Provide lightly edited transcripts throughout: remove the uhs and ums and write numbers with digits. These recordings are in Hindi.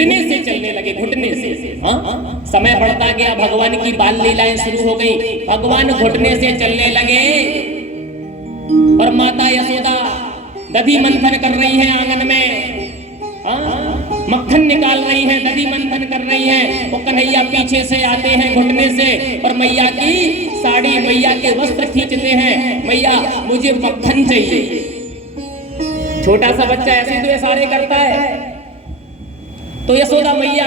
घुटने से चलने लगे, घुटने से। हाँ, समय बढ़ता गया, भगवान की बाल लीलाएं शुरू हो गई, भगवान घुटने से चलने लगे और माता यशोदा दधी मंथन कर रही है आंगन में। हाँ, मक्खन निकाल रही है, दधी मंथन कर रही है। वो कन्हैया पीछे से आते हैं घुटने से और मैया की साड़ी, मैया के वस्त्र खींचते हैं। मैया मुझे मक्खन चाहिए। छोटा सा बच्चा ऐसे तो इशारे करता है। तो यशोदा मैया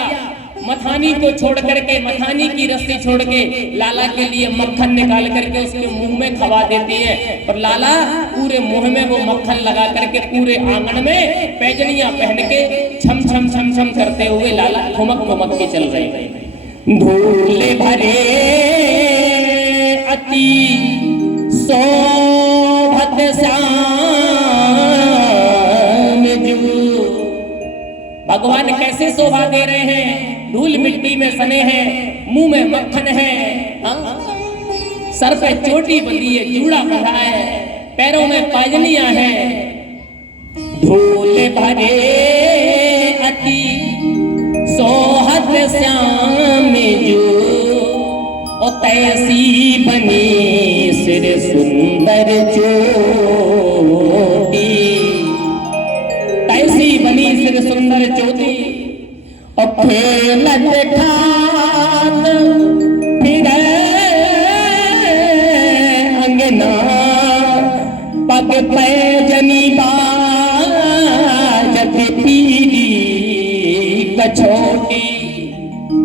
मथानी को छोड़ करके, मथानी की रस्सी छोड़ के लाला के लिए मक्खन निकाल करके उसके मुंह में खवा देती है और लाला पूरे मुंह में वो मक्खन लगा करके पूरे आंगन में पैजनियां पहन के छम छम छम छम करते हुए लाला घुमक घुमक के चल रहे हैं। धूल भरे अति शोभत भगवान कैसे शोभा दे रहे हैं, धूल मिट्टी में सने हैं, मुंह में मक्खन है, सर पे चोटी बंधी है, जूड़ा बंधा है, पैरों में पायजनियां हैं। धूल भरे अति सोहत श्याम जो और तैसी बनी सिर सुंदर चोटी, तैसी बनी सिर सुंदर चोटी और खेलत खात फिर अंगना पग पैजनी बाजत पीरी कछोटी।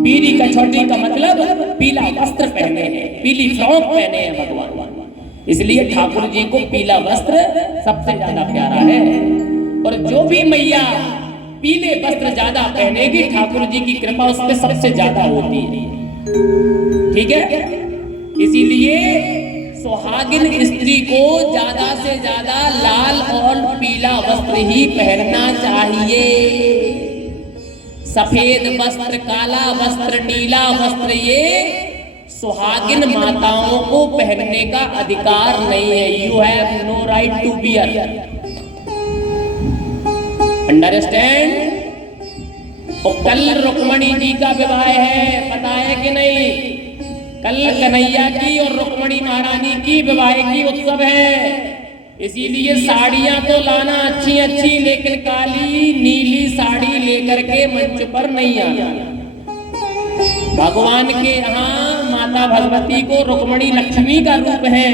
पीरी कछोटी का मतलब पीला वस्त्र पहने हैं, पीली फ्रॉक पहने हैं भगवान, इसलिए ठाकुर जी को पीला वस्त्र सबसे ज्यादा प्यारा है। और जो भी मैया पीले वस्त्र ज्यादा पहनेगी, ठाकुर जी की कृपा उस पर सबसे ज्यादा होती है। ठीक है, इसीलिए सुहागिन स्त्री को ज्यादा से ज्यादा लाल और पीला वस्त्र ही पहनना चाहिए। सफेद वस्त्र, काला वस्त्र, नीला वस्त्र ये सुहागिन माताओं को पहनने का अधिकार नहीं है। You have no right to bear, understand. और कल रुक्मणी जी का विवाह है, पता है कि नहीं? कल कन्हैया की और रुक्मणी महारानी की विवाह की उत्सव है। इसीलिए साड़ियां तो लाना अच्छी अच्छी, लेकिन काली नीली साड़ी लेकर के मंच पर नहीं आना। भगवान के यहाँ माता भगवती को रुक्मणी लक्ष्मी का रूप है।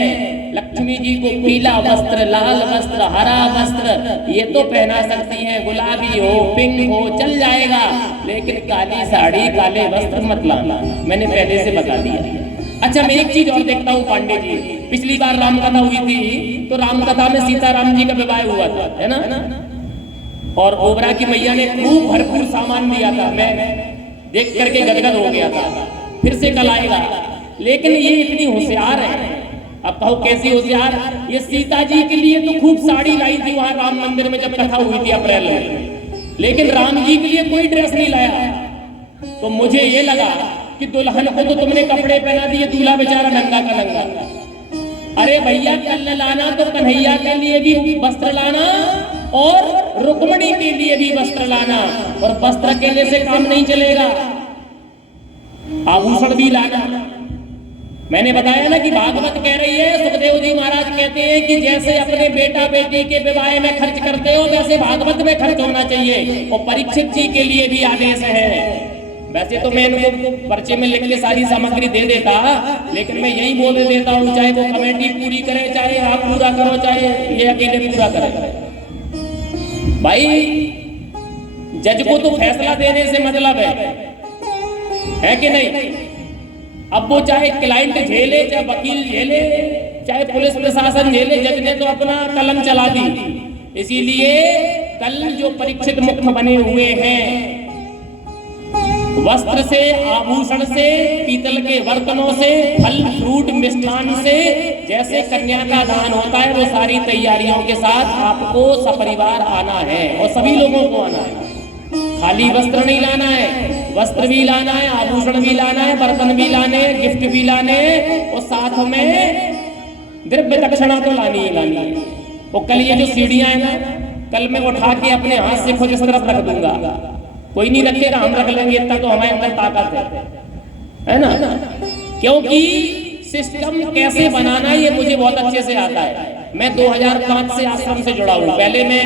लक्ष्मी जी को पीला वस्त्र, लाल वस्त्र, हरा वस्त्र ये तो पहना सकती हैं, गुलाबी हो, पिंक हो चल जाएगा, लेकिन काली साड़ी, काले वस्त्र मत लाना। मैंने पहले से बता दिया। अच्छा, मैं एक चीज और देखता हूँ पांडे जी, पिछली बार रामकथा हुई थी तो रामकथा में सीताराम जी का विवाह हुआ था, है ना? और ओबरा की मैया ने खूब भरपूर सामान दिया था, मैं देख करके गदगद हो गया था। फिर से कल आएगा, लेकिन ये इतनी होशियार है। अब कहो कैसी होशियार? ये सीता जी के लिए तो खूब साड़ी लाई थी वहां राम मंदिर में जब कथा हुई थी अप्रैल में, लेकिन राम जी के लिए कोई ड्रेस नहीं लाया। तो मुझे ये लगा कि दुल्हन को तो तुमने कपड़े पहना दिए, दूल्हा बेचारा नंगा का नंगा। अरे भैया, कल लाना तो कन्हैया के लिए भी वस्त्र लाना और रुक्मणी के लिए भी वस्त्र लाना। और वस्त्र अकेले से काम नहीं चलेगा, आभूषण भी लाना। मैंने बताया ना कि भागवत कह रही है, सुखदेव जी महाराज कहते हैं कि जैसे अपने बेटा बेटी के विवाह में खर्च करते हो, वैसे भागवत में खर्च होना चाहिए। और परीक्षित जी के लिए भी आदेश है। वैसे तो मैं इनको पर्चे में लिख के सारी सामग्री दे देता, लेकिन मैं यही बोल देता हूँ, चाहे वो कमेटी पूरी करे, चाहे आप पूरा करो, चाहे ये अकेले पूरा करे। भाई, जज को तो फैसला देने से मतलब है कि नहीं? अब वो चाहे क्लाइंट झेले, चाहे वकील झेले, चाहे पुलिस प्रशासन झेले, जज ने तो अपना कलम चला दी। इसीलिए कल जो परीक्षित मुख्य बने हुए हैं, वस्त्र से, आभूषण से, पीतल के बर्तनों से, फल फ्रूट मिष्ठान से, जैसे कन्या का दान होता है, वो सारी तैयारियों के साथ आपको सपरिवार आना है और सभी लोगों को आना है। खाली वस्त्र नहीं लाना है, वस्त्र भी लाना है, आभूषण भी लाना है, बर्तन भी लाने, गिफ्ट भी लाने, और साथ में द्रव्य दक्षिणा तो लानी ही लानी है। और कल ये जो सीढ़ियां हैं ना, कल मैं उठा के अपने हाथ से खुद इस तरफ रख दूंगा। कोई नहीं रखेगा, हम रख लेंगे, इतना तो हमारे अंदर ताकत है ना। क्योंकि सिस्टम कैसे बनाना ये मुझे बहुत अच्छे से आता है। मैं 2005 से आश्रम से जुड़ा हूँ। पहले मैं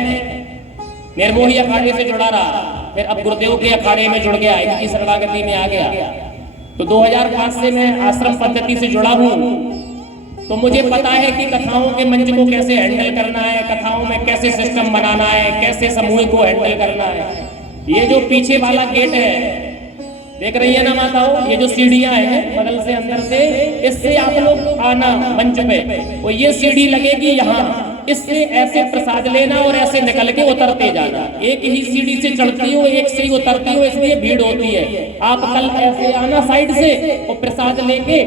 निर्मोही अखाड़े से जुड़ा रहा, फिर अब गुरुदेव के अखाड़े में जुड़ गया, इनकी शरणागति में आ गया। तो 2005 से मैं आश्रम पद्धति से जुड़ा हूँ। तो मुझे पता है कि कथाओं के मंच को कैसे हैंडल करना है, कथाओं में कैसे सिस्टम बनाना है, कैसे समूह को हैंडल करना है। ये जो पीछे वाला गेट है देख रही है ना माताओं, ये जो सीढ़ियां हैं बगल से अंदर से, इससे आप लोग आना मंच पे, वो ये सीढ़ी लगेगी यहाँ, इससे ऐसे प्रसाद लेना और ऐसे निकल के उतरते जाना। एक ही सीढ़ी से चढ़ती हो, एक से ही उतरती हो, इसलिए भीड़ होती है। आप कल ऐसे आना साइड से और प्रसाद लेके